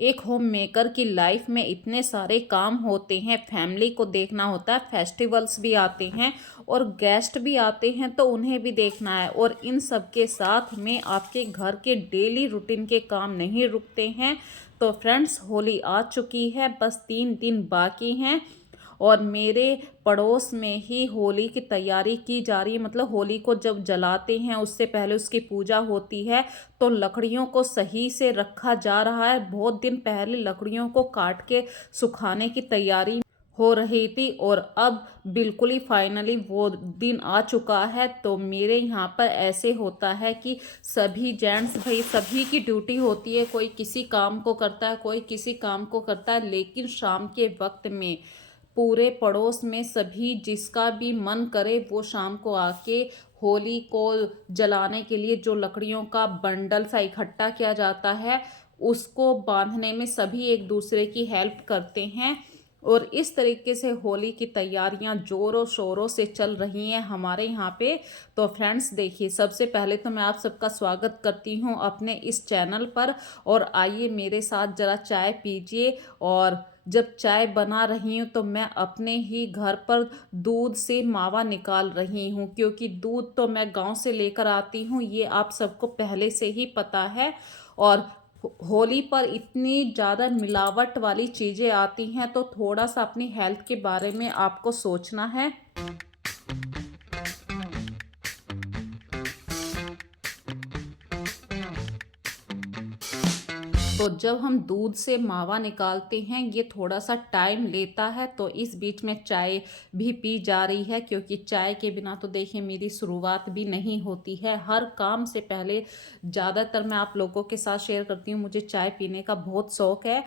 एक home maker की life में इतने सारे काम होते हैं, फैमिली को देखना होता है, फेस्टिवल्स भी आते हैं और गेस्ट भी आते हैं तो उन्हें भी देखना है। और इन सब के साथ में आपके घर के डेली रूटीन के काम नहीं रुकते हैं। तो फ्रेंड्स, होली आ चुकी है, बस 3 दिन बाकी हैं और मेरे पड़ोस में ही होली की तैयारी की जा रही है। मतलब होली को जब जलाते हैं उससे पहले उसकी पूजा होती है, तो लकड़ियों को सही से रखा जा रहा है। बहुत दिन पहले लकड़ियों को काट के सुखाने की तैयारी हो रही थी और अब बिल्कुल ही फाइनली वो दिन आ चुका है। तो मेरे यहाँ पर ऐसे होता है कि सभी जेंट्स भाई सभी की ड्यूटी होती है, कोई किसी काम को करता है, कोई किसी काम को करता है, लेकिन शाम के वक्त में पूरे पड़ोस में सभी जिसका भी मन करे वो शाम को आके होली को जलाने के लिए जो लकड़ियों का बंडल सा इकट्ठा किया जाता है उसको बांधने में सभी एक दूसरे की हेल्प करते हैं। और इस तरीके से होली की तैयारियां जोरों शोरों से चल रही हैं हमारे यहाँ पे। तो फ्रेंड्स देखिए, सबसे पहले तो मैं आप सबका स्वागत करती हूँ अपने इस चैनल पर। और आइए मेरे साथ ज़रा चाय पीजिए। और जब चाय बना रही हूँ तो मैं अपने ही घर पर दूध से मावा निकाल रही हूँ, क्योंकि दूध तो मैं गांव से लेकर आती हूँ, ये आप सबको पहले से ही पता है। और होली पर इतनी ज़्यादा मिलावट वाली चीज़ें आती हैं तो थोड़ा सा अपनी हेल्थ के बारे में आपको सोचना है। तो जब हम दूध से मावा निकालते हैं ये थोड़ा सा टाइम लेता है, तो इस बीच में चाय भी पी जा रही है, क्योंकि चाय के बिना तो देखिए मेरी शुरुआत भी नहीं होती है। हर काम से पहले ज़्यादातर मैं आप लोगों के साथ शेयर करती हूँ, मुझे चाय पीने का बहुत शौक है।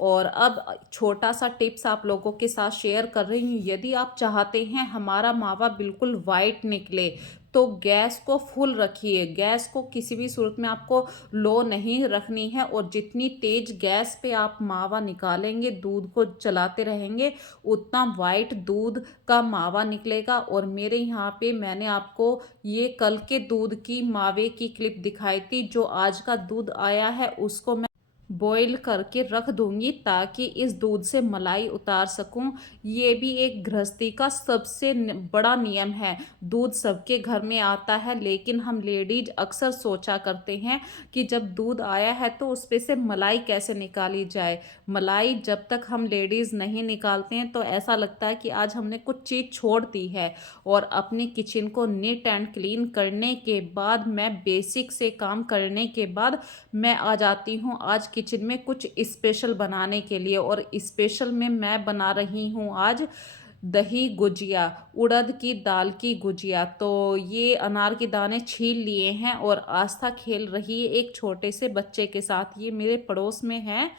और अब छोटा सा टिप्स आप लोगों के साथ शेयर कर रही हूँ। यदि आप चाहते हैं हमारा मावा बिल्कुल वाइट निकले तो गैस को फुल रखिए, गैस को किसी भी सूरत में आपको लो नहीं रखनी है। और जितनी तेज गैस पे आप मावा निकालेंगे, दूध को चलाते रहेंगे, उतना वाइट दूध का मावा निकलेगा। और मेरे यहाँ पे मैंने आपको ये कल के दूध की मावे की क्लिप दिखाई थी, जो आज का दूध आया है उसको मैं बॉईल करके रख दूंगी ताकि इस दूध से मलाई उतार सकूं। ये भी एक गृहस्थी का सबसे बड़ा नियम है। दूध सबके घर में आता है, लेकिन हम लेडीज अक्सर सोचा करते हैं कि जब दूध आया है तो उस पे से मलाई कैसे निकाली जाए। मलाई जब तक हम लेडीज नहीं निकालते हैं तो ऐसा लगता है कि आज हमने कुछ चीज़ छोड़ दी है। और अपने किचन को नीट एंड क्लीन करने के बाद, मैं बेसिक से काम करने के बाद मैं आ जाती हूँ आज किचन में कुछ स्पेशल बनाने के लिए। और स्पेशल में मैं बना रही हूँ आज दही गुजिया, उड़द की दाल की गुजिया। तो ये अनार के दाने छील लिए हैं और आस्था खेल रही है एक छोटे से बच्चे के साथ, ये मेरे पड़ोस में है।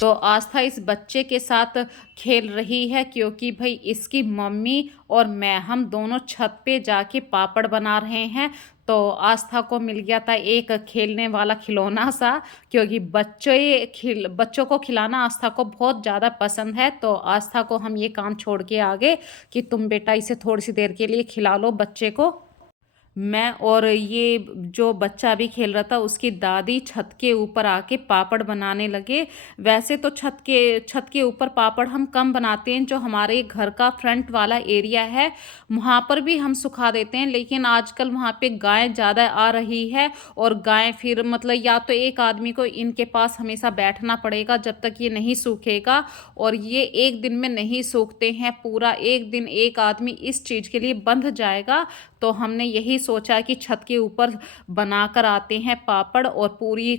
तो आस्था इस बच्चे के साथ खेल रही है, क्योंकि भाई इसकी मम्मी और मैं हम दोनों छत पे जाके पापड़ बना रहे हैं। तो आस्था को मिल गया था एक खेलने वाला खिलौना सा, क्योंकि बच्चों को खिलाना आस्था को बहुत ज़्यादा पसंद है। तो आस्था को हम ये काम छोड़ के आ गए कि तुम बेटा इसे थोड़ी सी देर के लिए खिला लो बच्चे को। मैं और ये जो बच्चा अभी खेल रहा था उसकी दादी छत के ऊपर आके पापड़ बनाने लगे। वैसे तो छत के ऊपर पापड़ हम कम बनाते हैं, जो हमारे घर का फ्रंट वाला एरिया है वहाँ पर भी हम सुखा देते हैं, लेकिन आजकल वहाँ पे गाय ज़्यादा आ रही है और गाय फिर मतलब या तो एक आदमी को इनके पास हमेशा बैठना पड़ेगा जब तक ये नहीं सूखेगा। और ये एक दिन में नहीं सूखते हैं, पूरा एक दिन एक आदमी इस चीज़ के लिए बंध जाएगा। तो हमने यही सोचा कि छत के ऊपर बनाकर आते हैं पापड़, और पूरी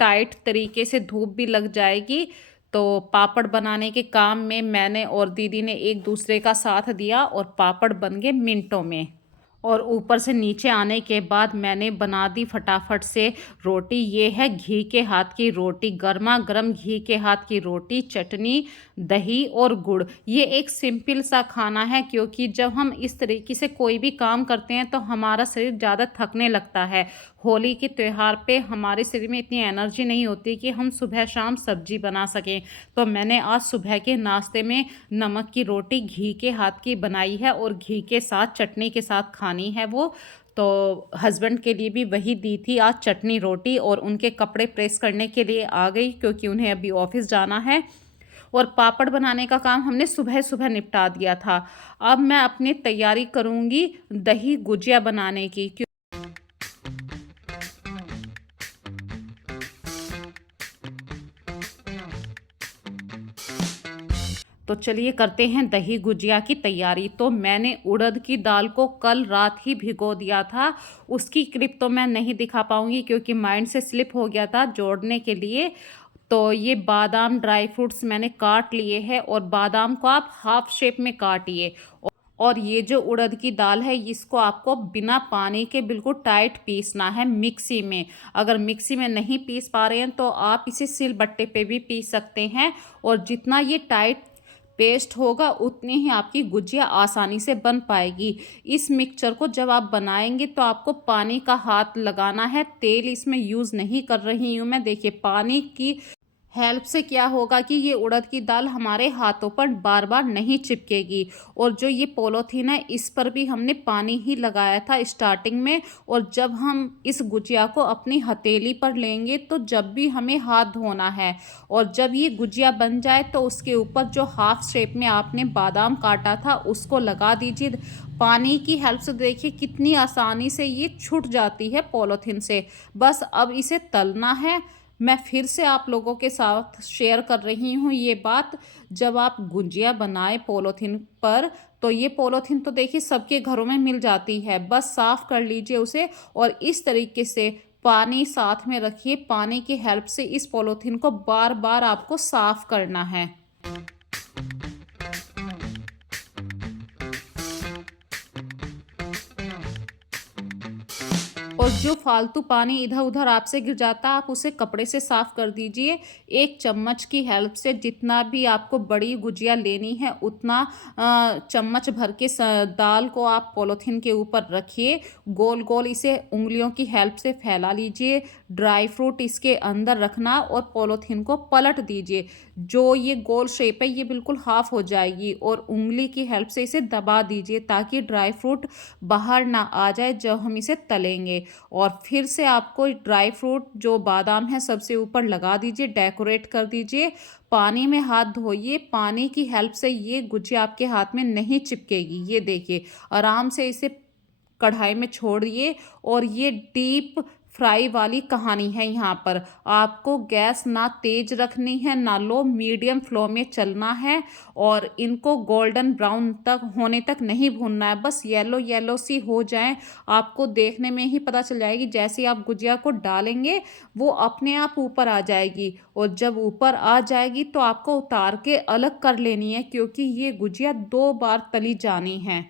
टाइट तरीके से धूप भी लग जाएगी। तो पापड़ बनाने के काम में मैंने और दीदी ने एक दूसरे का साथ दिया और पापड़ बन गए मिनटों में। और ऊपर से नीचे आने के बाद मैंने बना दी फटाफट से रोटी। ये है घी के हाथ की रोटी, गर्मा गर्म घी के हाथ की रोटी, चटनी, दही और गुड़। ये एक सिंपल सा खाना है, क्योंकि जब हम इस तरीके से कोई भी काम करते हैं तो हमारा शरीर ज़्यादा थकने लगता है। होली के त्यौहार पे हमारे शरीर में इतनी एनर्जी नहीं होती कि हम सुबह शाम सब्जी बना सकें। तो मैंने आज सुबह के नाश्ते में नमक की रोटी घी के हाथ की बनाई है और घी के साथ चटनी के साथ खानी है वो। तो हस्बैंड के लिए भी वही दी थी आज चटनी रोटी, और उनके कपड़े प्रेस करने के लिए आ गई क्योंकि उन्हें अभी ऑफिस जाना है। और पापड़ बनाने का काम हमने सुबह सुबह निपटा दिया था। अब मैं अपनी तैयारी करूँगी दही गुजिया बनाने की। तो चलिए करते हैं दही गुजिया की तैयारी। तो मैंने उड़द की दाल को कल रात ही भिगो दिया था। उसकी क्लिप तो मैं नहीं दिखा पाऊँगी क्योंकि माइंड से स्लिप हो गया था जोड़ने के लिए। तो ये बादाम ड्राई फ्रूट्स मैंने काट लिए हैं, और बादाम को आप हाफ शेप में काटिए। और ये जो उड़द की दाल है इसको आपको बिना पानी के बिल्कुल टाइट पीसना है मिक्सी में। अगर मिक्सी में नहीं पीस पा रहे हैं तो आप इसे सिलबट्टे पे भी पीस सकते हैं, और जितना ये टाइट पेस्ट होगा उतनी ही आपकी गुजिया आसानी से बन पाएगी। इस मिक्सचर को जब आप बनाएंगे तो आपको पानी का हाथ लगाना है, तेल इसमें यूज़ नहीं कर रही हूँ मैं। देखिए पानी की हेल्प से क्या होगा कि ये उड़द की दाल हमारे हाथों पर बार बार नहीं चिपकेगी। और जो ये पॉलीथीन है इस पर भी हमने पानी ही लगाया था स्टार्टिंग में। और जब हम इस गुजिया को अपनी हथेली पर लेंगे तो जब भी हमें हाथ धोना है, और जब ये गुजिया बन जाए तो उसके ऊपर जो हाफ शेप में आपने बादाम काटा था उसको लगा दीजिए। पानी की हेल्प से देखिए कितनी आसानी से ये छूट जाती है पॉलीथीन से। बस अब इसे तलना है। मैं फिर से आप लोगों के साथ शेयर कर रही हूँ ये बात। जब आप गुजिया बनाए पॉलीथीन पर, तो ये पॉलीथीन तो देखिए सबके घरों में मिल जाती है, बस साफ़ कर लीजिए उसे। और इस तरीके से पानी साथ में रखिए, पानी की हेल्प से इस पॉलीथीन को बार बार आपको साफ़ करना है। और जो फालतू पानी इधर उधर आपसे गिर जाता है आप उसे कपड़े से साफ कर दीजिए। एक चम्मच की हेल्प से जितना भी आपको बड़ी गुजिया लेनी है उतना चम्मच भर के दाल को आप पॉलीथीन के ऊपर रखिए। गोल गोल इसे उंगलियों की हेल्प से फैला लीजिए। ड्राई फ्रूट इसके अंदर रखना और पॉलीथीन को पलट दीजिए। जो ये गोल शेप है ये बिल्कुल हाफ हो जाएगी, और उंगली की हेल्प से इसे दबा दीजिए ताकि ड्राई फ्रूट बाहर ना आ जाए जब हम इसे तलेंगे। और फिर से आपको ड्राई फ्रूट जो बादाम है सबसे ऊपर लगा दीजिए, डेकोरेट कर दीजिए। पानी में हाथ धोइए, पानी की हेल्प से ये गुजिया आपके हाथ में नहीं चिपकेगी। ये देखिए आराम से इसे कढ़ाई में छोड़िए। और ये डीप फ्राई वाली कहानी है। यहाँ पर आपको गैस ना तेज रखनी है ना लो, मीडियम फ्लो में चलना है। और इनको गोल्डन ब्राउन तक होने तक नहीं भूनना है, बस येलो येलो सी हो जाएं। आपको देखने में ही पता चल जाएगी, जैसे ही आप गुजिया को डालेंगे वो अपने आप ऊपर आ जाएगी। और जब ऊपर आ जाएगी तो आपको उतार के अलग कर लेनी है क्योंकि ये गुजिया 2 बार तली जानी है।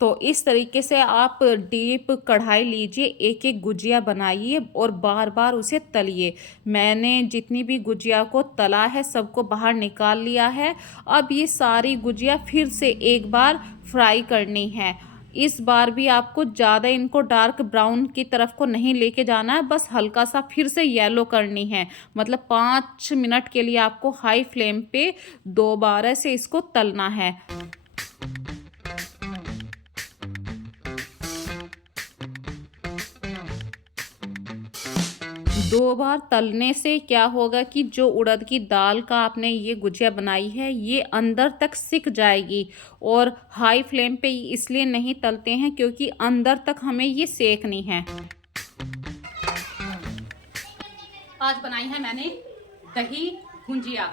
तो इस तरीके से आप डीप कढ़ाई लीजिए, एक एक गुजिया बनाइए और बार बार उसे तलिए। मैंने जितनी भी गुजिया को तला है सबको बाहर निकाल लिया है। अब ये सारी गुजिया फिर से एक बार फ्राई करनी है। इस बार भी आपको ज़्यादा इनको डार्क ब्राउन की तरफ को नहीं लेके जाना है, बस हल्का सा फिर से येलो करनी है। मतलब 5 मिनट के लिए आपको हाई फ्लेम पे दोबारा से इसको तलना है। 2 बार तलने से क्या होगा कि जो उड़द की दाल का आपने ये गुजिया बनाई है ये अंदर तक सिक जाएगी। और हाई फ्लेम पे इसलिए नहीं तलते हैं क्योंकि अंदर तक हमें ये सेकनी है। आज बनाई है मैंने दही गुंजिया।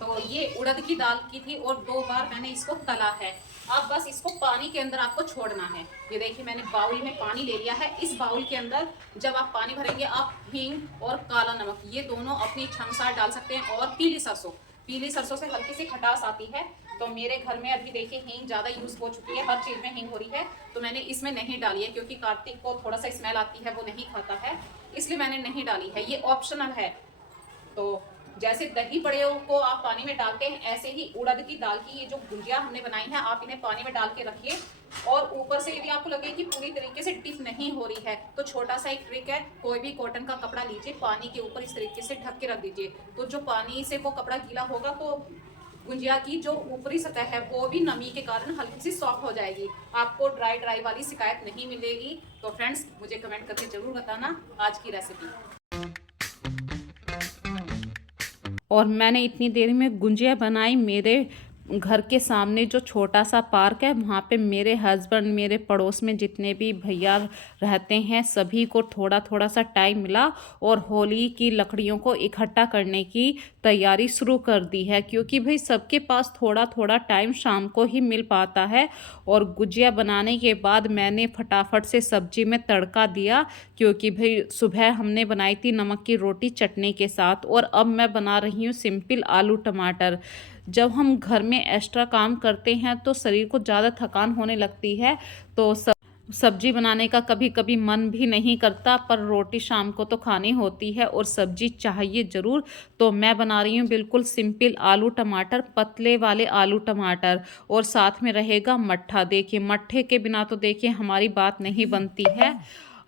तो ये उड़द की दाल की थी और 2 बार मैंने इसको तला है। अब बस इसको पानी के अंदर आपको छोड़ना है। ये देखिए मैंने बाउल में पानी ले लिया है। इस बाउल के अंदर जब आप पानी भरेंगे आप हींग और काला नमक ये दोनों अपनी इच्छानुसार डाल सकते हैं, और पीली सरसों से हल्की सी खटास आती है। तो मेरे घर में अभी देखिए हींग ज़्यादा यूज़ हो चुकी है, हर चीज़ में हींग हो रही है, तो मैंने इसमें नहीं डाली है क्योंकि कार्तिक को थोड़ा सा स्मेल आती है, वो नहीं खाता है, इसलिए मैंने नहीं डाली है। ये ऑप्शनल है। तो जैसे दही बड़े को आप पानी में डालते हैं, ऐसे ही उड़द की दाल की ये जो गुंजिया हमने बनाई है, आप इन्हें पानी में डाल के रखिए। और ऊपर से यदि आपको लगे कि पूरी तरीके से डिप नहीं हो रही है, तो छोटा सा एक ट्रिक है, कोई भी कॉटन का कपड़ा लीजिए, पानी के ऊपर इस तरीके से ढक के रख दीजिए। तो जो पानी से वो कपड़ा गीला होगा, तो गुंजिया की जो ऊपरी सतह है वो भी नमी के कारण हल्की सी सॉफ्ट हो जाएगी। आपको ड्राई ड्राई वाली शिकायत नहीं मिलेगी। तो फ्रेंड्स, मुझे कमेंट करके जरूर बताना आज की रेसिपी। और मैंने इतनी देर में गुंजिया बनाई। मेरे घर के सामने जो छोटा सा पार्क है, वहाँ पे मेरे हस्बैंड, मेरे पड़ोस में जितने भी भैया रहते हैं, सभी को थोड़ा थोड़ा सा टाइम मिला और होली की लकड़ियों को इकट्ठा करने की तैयारी शुरू कर दी है, क्योंकि भाई सबके पास थोड़ा थोड़ा टाइम शाम को ही मिल पाता है। और गुजिया बनाने के बाद मैंने फटाफट से सब्जी में तड़का दिया, क्योंकि भाई सुबह हमने बनाई थी नमक की रोटी चटनी के साथ, और अब मैं बना रही हूँ सिंपल आलू टमाटर। जब हम घर में एक्स्ट्रा काम करते हैं तो शरीर को ज़्यादा थकान होने लगती है, तो सब्जी बनाने का कभी कभी मन भी नहीं करता, पर रोटी शाम को तो खानी होती है और सब्जी चाहिए ज़रूर। तो मैं बना रही हूँ बिल्कुल सिंपल आलू टमाटर, पतले वाले आलू टमाटर, और साथ में रहेगा मट्ठा। देखिए, मट्ठे के बिना तो देखिए हमारी बात नहीं बनती है।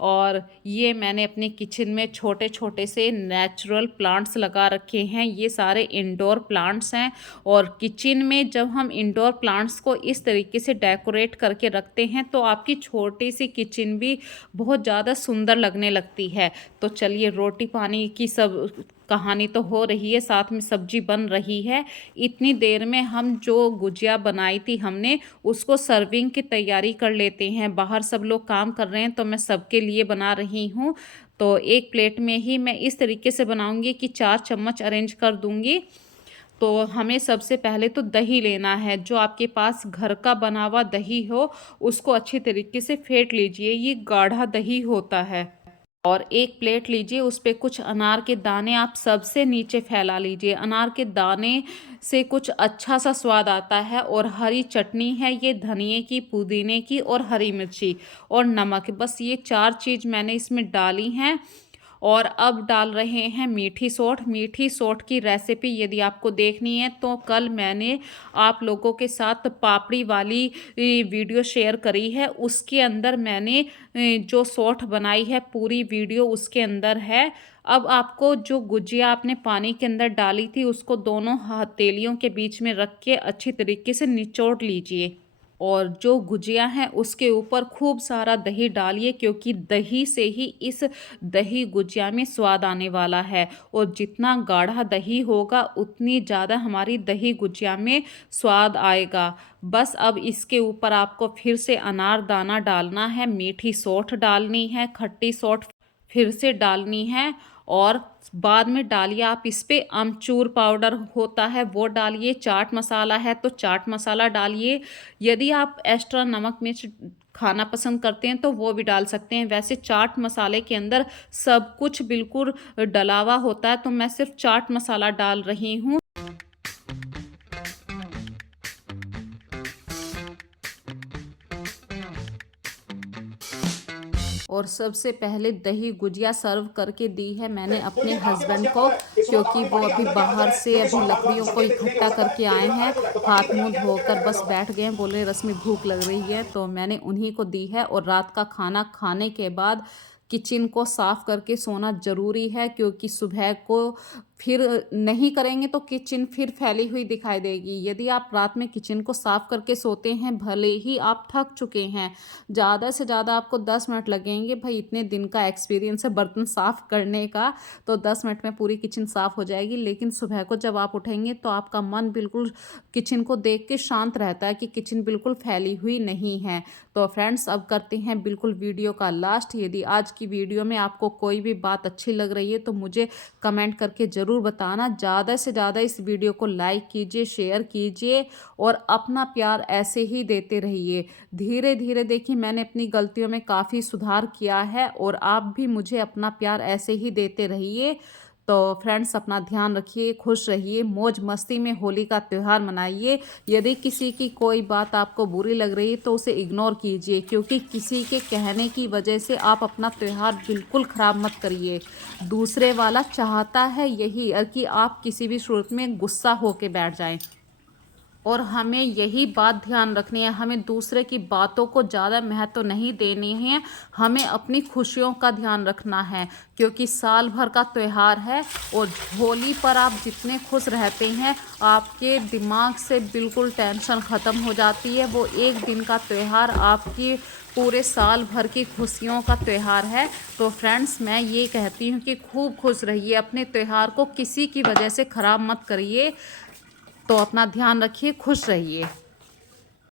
और ये मैंने अपने किचन में छोटे छोटे से नेचुरल प्लांट्स लगा रखे हैं। ये सारे इंडोर प्लांट्स हैं। और किचन में जब हम इंडोर प्लांट्स को इस तरीके से डेकोरेट करके रखते हैं, तो आपकी छोटी सी किचन भी बहुत ज़्यादा सुंदर लगने लगती है। तो चलिए, रोटी पानी की सब कहानी तो हो रही है, साथ में सब्जी बन रही है। इतनी देर में हम जो गुजिया बनाई थी हमने, उसको सर्विंग की तैयारी कर लेते हैं। बाहर सब लोग काम कर रहे हैं, तो मैं सबके लिए बना रही हूँ। तो एक प्लेट में ही मैं इस तरीके से बनाऊंगी कि 4 चम्मच अरेंज कर दूंगी। तो हमें सबसे पहले तो दही लेना है। जो आपके पास घर का बना हुआ दही हो, उसको अच्छी तरीके से फेंट लीजिए। ये गाढ़ा दही होता है। और एक प्लेट लीजिए, उस पे कुछ अनार के दाने आप सबसे नीचे फैला लीजिए। अनार के दाने से कुछ अच्छा सा स्वाद आता है। और हरी चटनी है ये, धनिए की, पुदीने की और हरी मिर्ची और नमक। बस ये 4 चीज़ मैंने इसमें डाली हैं। और अब डाल रहे हैं मीठी सोठ। मीठी सोठ की रेसिपी यदि आपको देखनी है, तो कल मैंने आप लोगों के साथ पापड़ी वाली वीडियो शेयर करी है। उसके अंदर मैंने जो सोठ बनाई है, पूरी वीडियो उसके अंदर है। अब आपको जो गुजिया आपने पानी के अंदर डाली थी, उसको दोनों हथेलियों के बीच में रख के अच्छी तरीके से निचोड़ लीजिए। और जो गुजिया हैं उसके ऊपर खूब सारा दही डालिए, क्योंकि दही से ही इस दही गुजिया में स्वाद आने वाला है। और जितना गाढ़ा दही होगा, उतनी ज़्यादा हमारी दही गुजिया में स्वाद आएगा। बस अब इसके ऊपर आपको फिर से अनार दाना डालना है, मीठी सौंठ डालनी है, खट्टी सौंठ फिर से डालनी है। और बाद में डालिए आप इस पे अमचूर पाउडर होता है, वो डालिए। चाट मसाला है तो चाट मसाला डालिए। यदि आप एक्स्ट्रा नमक मिर्च खाना पसंद करते हैं तो वो भी डाल सकते हैं। वैसे चाट मसाले के अंदर सब कुछ बिल्कुल डला हुआ होता है, तो मैं सिर्फ चाट मसाला डाल रही हूँ। और सबसे पहले दही गुजिया सर्व करके दी है मैंने अपने हस्बैंड को, क्योंकि वो अभी बाहर से अभी लकड़ियों को इकट्ठा करके आए हैं। हाथ मुंह धोकर बस बैठ गए हैं, बोल रहे रश्मि भूख लग रही है, तो मैंने उन्हीं को दी है। और रात का खाना खाने के बाद किचन को साफ करके सोना ज़रूरी है, क्योंकि सुबह को फिर नहीं करेंगे तो किचन फिर फैली हुई दिखाई देगी। यदि आप रात में किचन को साफ करके सोते हैं, भले ही आप थक चुके हैं, ज़्यादा से ज़्यादा आपको 10 मिनट लगेंगे। भाई इतने दिन का एक्सपीरियंस है बर्तन साफ़ करने का, तो 10 मिनट में पूरी किचन साफ़ हो जाएगी। लेकिन सुबह को जब आप उठेंगे तो आपका मन बिल्कुल किचन को देख के शांत रहता है कि किचन बिल्कुल फैली हुई नहीं है। तो फ्रेंड्स, अब करते हैं बिल्कुल वीडियो का लास्ट। यदि आज की वीडियो में आपको कोई भी बात अच्छी लग रही है, तो मुझे कमेंट करके ज़रूर बताना। ज़्यादा से ज़्यादा इस वीडियो को लाइक कीजिए, शेयर कीजिए और अपना प्यार ऐसे ही देते रहिए। धीरे धीरे देखिए, मैंने अपनी गलतियों में काफ़ी सुधार किया है, और आप भी मुझे अपना प्यार ऐसे ही देते रहिए। तो फ्रेंड्स अपना ध्यान रखिए, खुश रहिए, मौज मस्ती में होली का त्यौहार मनाइए। यदि किसी की कोई बात आपको बुरी लग रही है तो उसे इग्नोर कीजिए, क्योंकि किसी के कहने की वजह से आप अपना त्यौहार बिल्कुल ख़राब मत करिए। दूसरे वाला चाहता है यही कि आप किसी भी सूरत में गुस्सा होके बैठ जाएं। और हमें यही बात ध्यान रखनी है, हमें दूसरे की बातों को ज़्यादा महत्व नहीं देनी है, हमें अपनी खुशियों का ध्यान रखना है, क्योंकि साल भर का त्यौहार है। और होली पर आप जितने खुश रहते हैं आपके दिमाग से बिल्कुल टेंशन ख़त्म हो जाती है। वो एक दिन का त्यौहार आपकी पूरे साल भर की खुशियों का त्यौहार है। तो फ्रेंड्स मैं ये कहती हूँ कि खूब खुश रहिए, अपने त्यौहार को किसी की वजह से ख़राब मत करिए। तो अपना ध्यान रखिए, खुश रहिए।